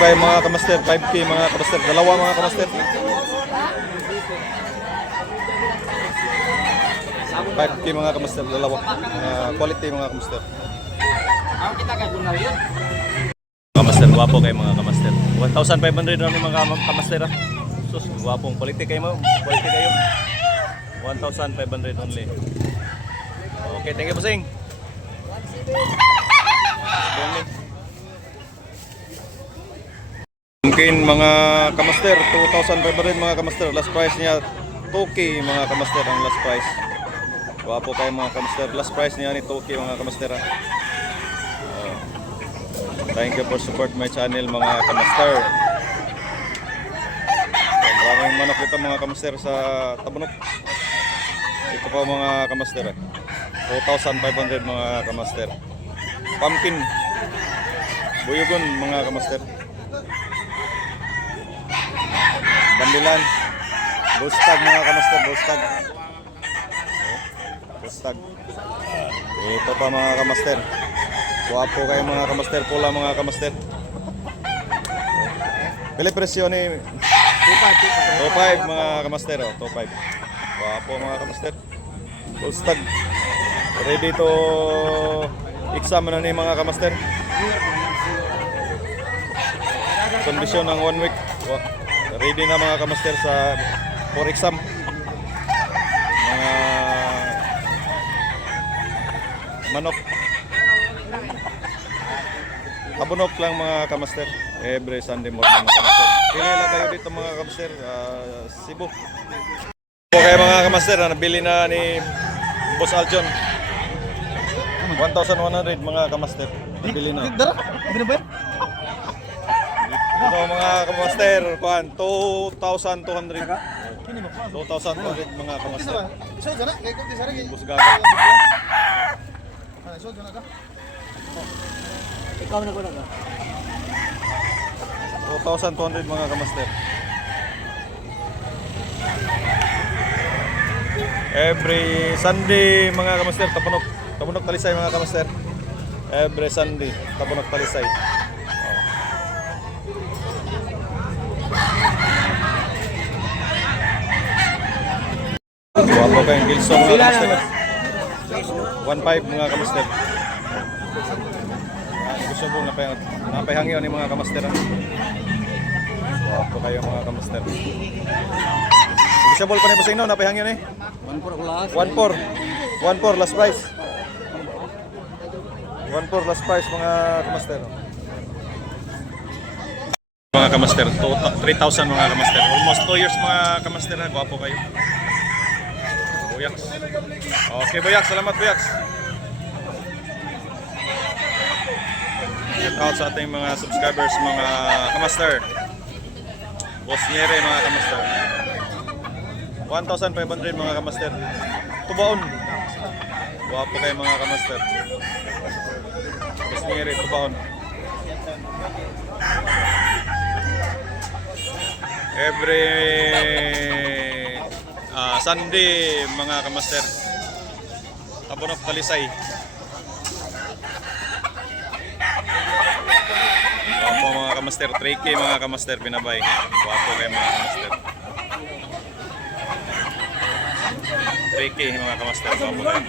kayo mga kamaster, 5K mga kamaster, dalawa mga kamaster. 5K mga kamaster, dalawa. Quality mga kamaster. Kamaster, guwapo kayo mga kamaster. 1,500 na mga kamaster. Sus, guwapong quality kayo mo. Quality kayo. 1,500 only. Okay, thank you po sing. Mungkin mga kamaster, 2,500 mga kamaster. Last price niya 2K mga kamaster ang last price. Guwapo kayo mga kamaster. Last price niya ni 2K mga kamaster. Thank you for support my channel mga kamaster. Maraming manok dito mga kamaster sa Tabunok. Ito po mga kamaster. 2,500 mga kamaster. Pumpkin Buyugon mga kamaster. Bandilan Bustag mga kamaster. Bustag. Ito pa mga kamaster. Guwapo kayo mga kamaster. Pula mga kamaster. Pili presyo ni 2.5 mga kamaster. 2.5. Guwapo mga kamaster. Bustag. Ready to exam na ni mga kamaster. Kondisyon ng 1 week. Ready na mga kamaster sa for exam. Mga manok. Abunok lang mga kamaster. Every Sunday morning mga kamaster. Pili lang kayo dito mga kamaster. Cebu. Okay mga kamaster, nabili na ni Boss Aljon. 1,100 mga kamaster. Nabili na. Ito mga kamaster, 2,200. 2,200 mga kamaster. Bus gaga. Ikaw na ko na ka. 2,200 mga kamaster. Every Sunday mga kamaster, Tabunok Talisay mga kamaster. Every Sunday, Tabunok Talisay. Guwapo kayong Gilson mga kamaster. 1.5 mga kamaster. Gusto mo napayhangyo ni mga kamaster. Guwapo kayo mga kamaster. Gusto mo pa ni Pusing no, napayhangyo ni? 1.4 last price. 1.4 last price mga kamaster. Mga kamaster, 3,000 mga kamaster. Almost 2 years mga kamaster na. Guwapo kayo. Buyaks. Okay Buyaks, salamat Buyaks. Shout out sa ating mga subscribers mga kamaster. Boss Nyere mga kamaster. 1,500 mga kamaster. Tubaon. Guwapo kayo mga kamaster. Boss Nyere, Tubaon. Every Sunday mga kamaster. Tabunok Talisay. Guwapo mga kamaster. 3K mga kamaster pinabay. Guwapo kayo mga kamaster. 3K mga kamaster. Guwapo kayo.